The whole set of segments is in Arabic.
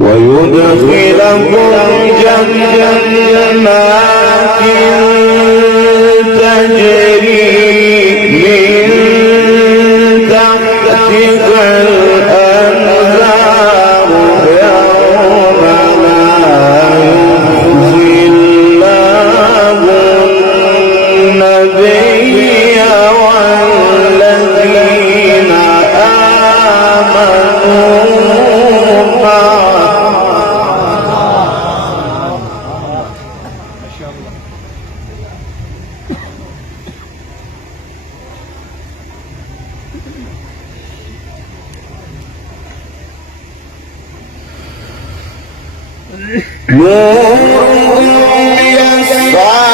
ويدخلكم جنات تجري من تحتها الأنهار يوم لا يخزي الله النبي والذين آمنوا معه نور يسعى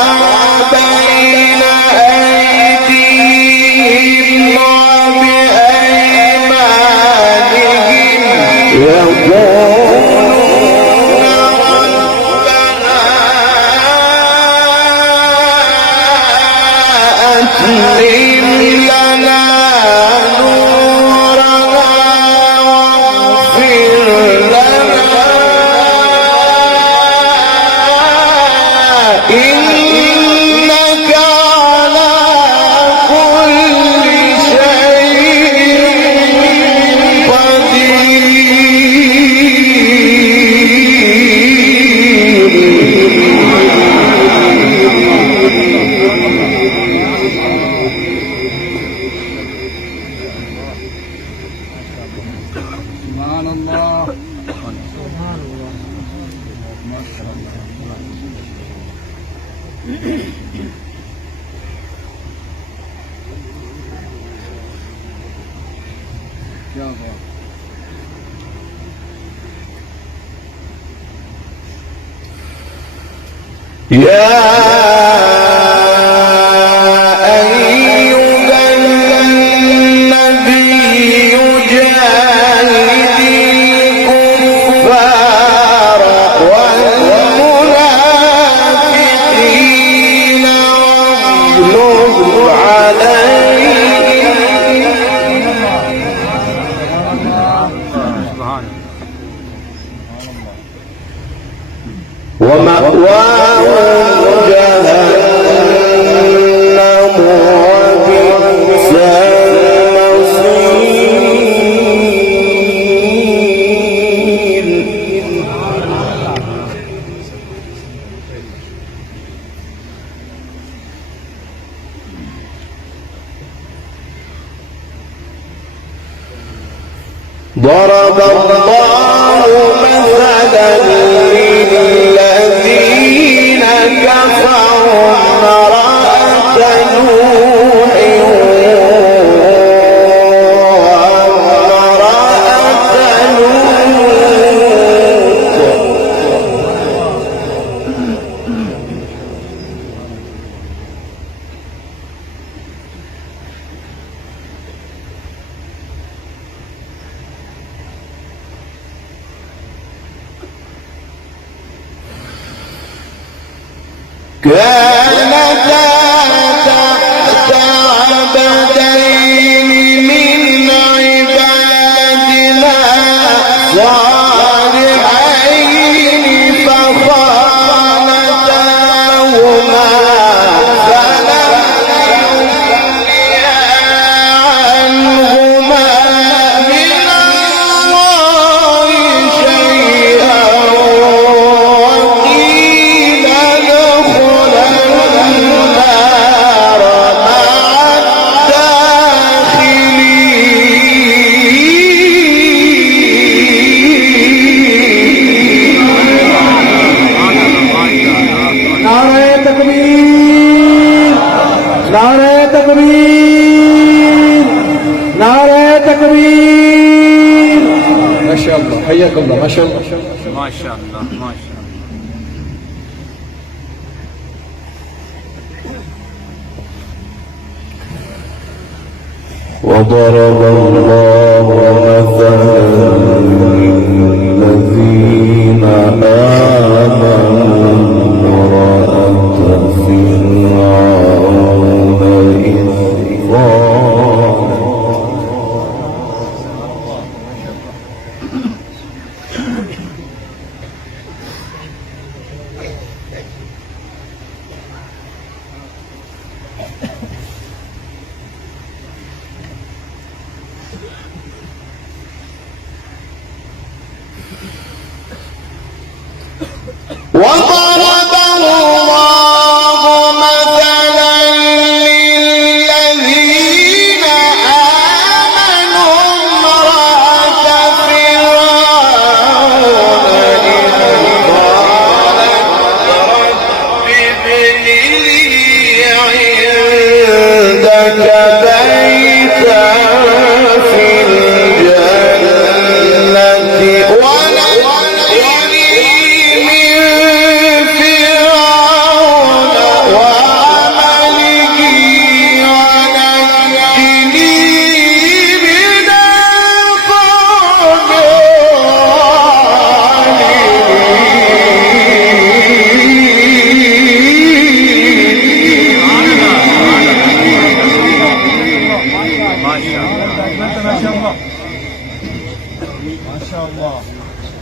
بين أيديهم وبأيمانهم يقولون ربنا أتمم لنا نورنا واغفر لنا إنك على كل شيء سبحان الله سبحان الله ما شاء الله يا الله يا أيها النبي جاهد الكفار والمنافقين واغلظ عليهم ومأواهم جهنم وبئس المصير ضرب الله مثلا للذين كفروا امرأة نوح وامرأة كانتا تحت عبدين من عبادنا صالحين فخانتاهما فلم يغنيا عنهما من الله شيئا وقيل ادخلا النار مع الداخلين. नारे तकबीर नारे तकबीर नारे तकबीर ما شاء الله حياكم الله ما شاء الله ما شاء الله ما شاء الله وضرب الله مثلا للذين آمنوا امرأة فرعون إذ قالت وضرب الله مثلا للذين آمنوا امرأة فرعون إذ قالت رب ابن لي عندك بيتا في الجنة ونجني من فرعون وعمله ونجني من القوم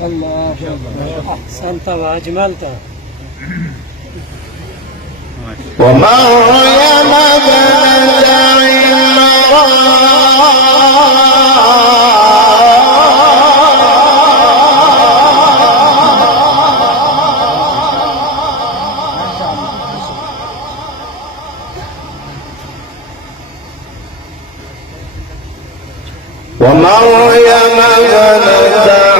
الله أحسنت وأجملت. ومريم ابنة ومريم ابنة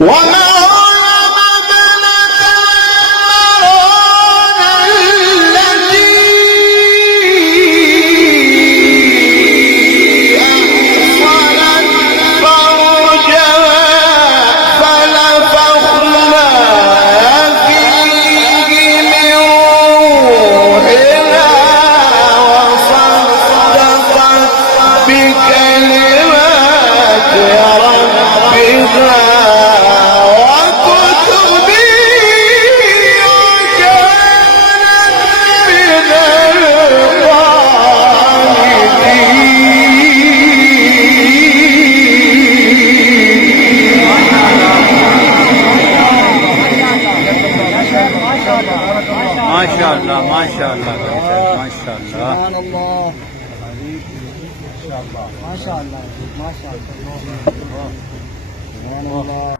ومريم ابنة عمران التي أحصنت فرجها فنفخنا فيه من روحنا وصدقت بكلمات ربها ما شاء الله ما شاء الله ما شاء الله. سبحان الله. ما شاء الله ما شاء الله. سبحان الله.